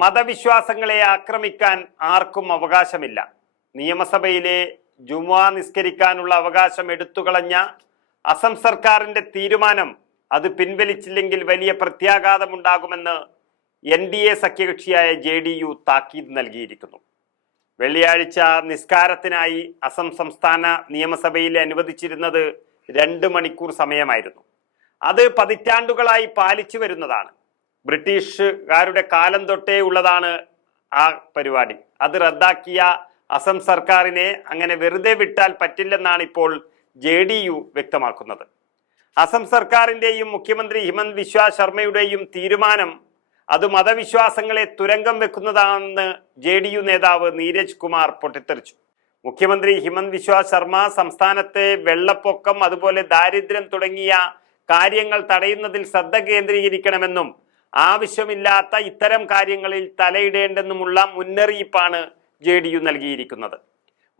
മതവിശ്വാസങ്ങളെ ആക്രമിക്കാൻ ആർക്കും അവകാശമില്ല. നിയമസഭയിലെ ജുമാ നിസ്കരിക്കാനുള്ള അവകാശം എടുത്തുകളഞ്ഞ അസം സർക്കാരിന്റെ തീരുമാനം അത് പിൻവലിച്ചില്ലെങ്കിൽ വലിയ പ്രത്യാഘാതമുണ്ടാകുമെന്ന് എൻ ഡി എ സഖ്യകക്ഷിയായ ജെ ഡി യു താക്കീത് നൽകിയിരിക്കുന്നു. വെള്ളിയാഴ്ച നിസ്കാരത്തിനായി അസം സംസ്ഥാന നിയമസഭയിൽ അനുവദിച്ചിരുന്നത് രണ്ട് മണിക്കൂർ സമയമായിരുന്നു. അത് പതിറ്റാണ്ടുകളായി പാലിച്ചു വരുന്നതാണ്. ബ്രിട്ടീഷുകാരുടെ കാലം തൊട്ടേ ഉള്ളതാണ് ആ പരിപാടി. അത് റദ്ദാക്കിയ അസം സർക്കാരിനെ അങ്ങനെ വെറുതെ വിട്ടാൽ പറ്റില്ലെന്നാണ് ഇപ്പോൾ ജെ ഡി യു വ്യക്തമാക്കുന്നത്. അസം സർക്കാരിന്റെയും മുഖ്യമന്ത്രി ഹിമന്ത് വിശ്വ ശർമ്മയുടെയും തീരുമാനം അത് മതവിശ്വാസങ്ങളെ തുരങ്കം വെക്കുന്നതാണെന്ന് ജെ ഡി യു നേതാവ് നീരജ് കുമാർ പൊട്ടിത്തെറിച്ചു. മുഖ്യമന്ത്രി ഹിമന്ത് വിശ്വ ശർമ്മ സംസ്ഥാനത്തെ വെള്ളപ്പൊക്കം അതുപോലെ ദാരിദ്ര്യം തുടങ്ങിയ കാര്യങ്ങൾ തടയുന്നതിൽ ശ്രദ്ധ കേന്ദ്രീകരിക്കണമെന്നും ആവശ്യമില്ലാത്ത ഇത്തരം കാര്യങ്ങളിൽ തലയിടേണ്ടെന്നുമുള്ള മുന്നറിയിപ്പാണ് ജെ ഡി യു നൽകിയിരിക്കുന്നത്.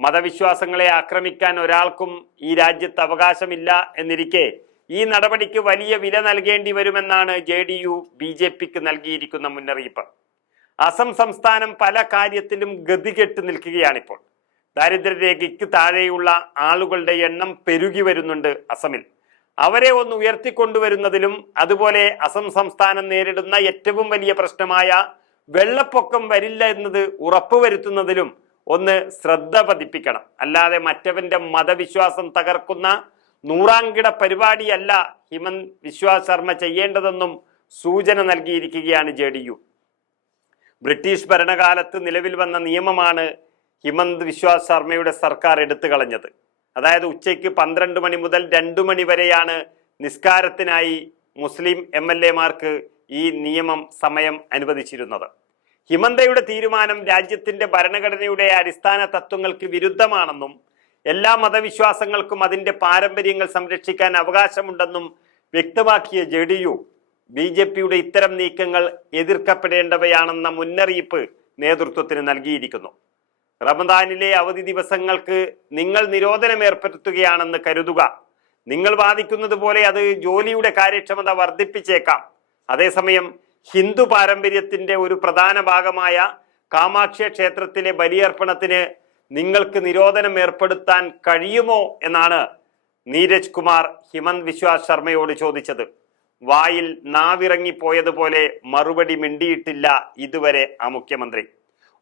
മതവിശ്വാസങ്ങളെ ആക്രമിക്കാൻ ഒരാൾക്കും ഈ രാജ്യത്ത് അവകാശമില്ല എന്നിരിക്കെ ഈ നടപടിക്ക് വലിയ വില നൽകേണ്ടി വരുമെന്നാണ് J D U B J പിക്ക് നൽകിയിരിക്കുന്ന മുന്നറിയിപ്പ്. അസം സംസ്ഥാനം പല കാര്യത്തിലും ഗതികെട്ട് നിൽക്കുകയാണിപ്പോൾ. ദാരിദ്ര്യരേഖയ്ക്ക് താഴെയുള്ള ആളുകളുടെ എണ്ണം പെരുകി വരുന്നുണ്ട് അസമിൽ. അവരെ ഒന്ന് ഉയർത്തിക്കൊണ്ടുവരുന്നതിലും അതുപോലെ അസം സംസ്ഥാനം നേരിടുന്ന ഏറ്റവും വലിയ പ്രശ്നമായ വെള്ളപ്പൊക്കം വരില്ല എന്നത് ഉറപ്പുവരുത്തുന്നതിലും ഒന്ന് ശ്രദ്ധ പതിപ്പിക്കണം. അല്ലാതെ മറ്റവന്റെ മതവിശ്വാസം തകർക്കുന്ന നൂറാംകിട പരിപാടിയല്ല ഹിമന്ത് വിശ്വാസ് ശർമ്മ ചെയ്യേണ്ടതെന്നും സൂചന നൽകിയിരിക്കുകയാണ് ജെ ഡി യു. ബ്രിട്ടീഷ് ഭരണകാലത്ത് നിലവിൽ വന്ന നിയമമാണ് ഹിമന്ത് വിശ്വാസ് ശർമ്മയുടെ സർക്കാർ എടുത്തു കളഞ്ഞത് അതായത് ഉച്ചയ്ക്ക് പന്ത്രണ്ട് മണി മുതൽ രണ്ടു മണി വരെയാണ് നിസ്കാരത്തിനായി മുസ്ലിം എം എൽ എമാർക്ക് ഈ നിയമം സമയം അനുവദിച്ചിരുന്നത്. ഹിമന്തയുടെ തീരുമാനം രാജ്യത്തിന്റെ ഭരണഘടനയുടെ അടിസ്ഥാന തത്വങ്ങൾക്ക് വിരുദ്ധമാണെന്നും എല്ലാ മതവിശ്വാസങ്ങൾക്കും അതിന്റെ പാരമ്പര്യങ്ങൾ സംരക്ഷിക്കാൻ അവകാശമുണ്ടെന്നും വ്യക്തമാക്കിയ J D U B J പിയുടെ ഇത്തരം നീക്കങ്ങൾ എതിർക്കപ്പെടേണ്ടവയാണെന്ന മുന്നറിയിപ്പ് നേതൃത്വത്തിന് നൽകിയിരിക്കുന്നു. റമദാനിലെ അവധി ദിവസങ്ങൾക്ക് നിങ്ങൾ നിരോധനം ഏർപ്പെടുത്തുകയാണെന്ന് കരുതുക. നിങ്ങൾ വാദിക്കുന്നത് പോലെ അത് ജോലിയുടെ കാര്യക്ഷമത വർദ്ധിപ്പിച്ചേക്കാം. അതേസമയം ഹിന്ദു പാരമ്പര്യത്തിന്റെ ഒരു പ്രധാന ഭാഗമായ കാമാക്ഷ്യ ക്ഷേത്രത്തിലെ ബലിയർപ്പണത്തിന് നിങ്ങൾക്ക് നിരോധനം ഏർപ്പെടുത്താൻ കഴിയുമോ എന്നാണ് നീരജ് കുമാർ ഹിമന്ത് വിശ്വാസ് ശർമ്മയോട് ചോദിച്ചത്. വായിൽ നാവിറങ്ങിപ്പോയതുപോലെ മറുപടി മിണ്ടിയിട്ടില്ല ഇതുവരെ ആ മുഖ്യമന്ത്രി.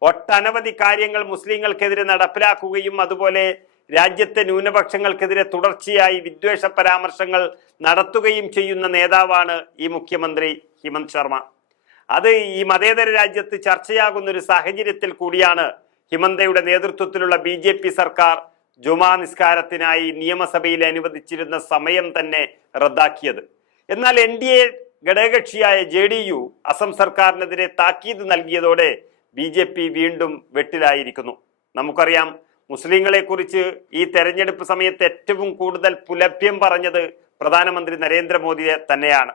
ഒട്ടനവധി കാര്യങ്ങൾ മുസ്ലിങ്ങൾക്കെതിരെ നടപ്പിലാക്കുകയും അതുപോലെ രാജ്യത്തെ ന്യൂനപക്ഷങ്ങൾക്കെതിരെ തുടർച്ചയായി വിദ്വേഷ പരാമർശങ്ങൾ നടത്തുകയും ചെയ്യുന്ന നേതാവാണ് ഈ മുഖ്യമന്ത്രി ഹിമന്ത് ശർമ്മ. അത് ഈ മതേതര രാജ്യത്ത് ചർച്ചയാകുന്ന ഒരു സാഹചര്യത്തിൽ കൂടിയാണ് ഹിമന്തയുടെ നേതൃത്വത്തിലുള്ള ബി ജെ പി സർക്കാർ ജുമാ നിസ്കാരത്തിനായി നിയമസഭയിൽ അനുവദിച്ചിരുന്ന സമയം തന്നെ റദ്ദാക്കിയത്. എന്നാൽ എൻ ഡി എ ഘടകകക്ഷിയായ ജെ ഡി യു അസം സർക്കാരിനെതിരെ താക്കീത് നൽകിയതോടെ ബി ജെ പി വീണ്ടും വെട്ടിലായിരിക്കുന്നു. നമുക്കറിയാം മുസ്ലിങ്ങളെ കുറിച്ച് ഈ തെരഞ്ഞെടുപ്പ് സമയത്ത് ഏറ്റവും കൂടുതൽ പുലഭ്യം പറഞ്ഞത് പ്രധാനമന്ത്രി നരേന്ദ്രമോദി തന്നെയാണ്.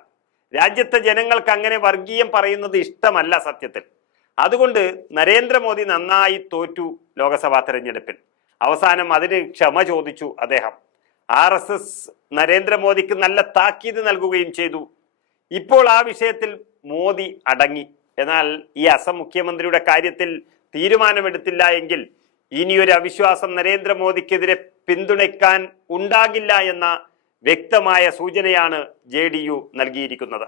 രാജ്യത്തെ ജനങ്ങൾക്ക് അങ്ങനെ വർഗീയം പറയുന്നത് ഇഷ്ടമല്ല സത്യത്തിൽ. അതുകൊണ്ട് നരേന്ദ്രമോദി നന്നായി തോറ്റു ലോക്സഭാ തെരഞ്ഞെടുപ്പിൽ. അവസാനം അതിന് ക്ഷമ ചോദിച്ചു അദ്ദേഹം. ആർ എസ് എസ് നരേന്ദ്രമോദിക്ക് നല്ല താക്കീത് നൽകുകയും ചെയ്തു. ഇപ്പോൾ ആ വിഷയത്തിൽ മോദി അടങ്ങി. എന്നാൽ ഈ അസം മുഖ്യമന്ത്രിയുടെ കാര്യത്തിൽ തീരുമാനമെടുത്തില്ല എങ്കിൽ ഇനിയൊരു അവിശ്വാസം നരേന്ദ്രമോദിക്കെതിരെ പിന്തുണയ്ക്കാൻ ഉണ്ടാകില്ല എന്ന വ്യക്തമായ സൂചനയാണ് ജെ നൽകിയിരിക്കുന്നത്.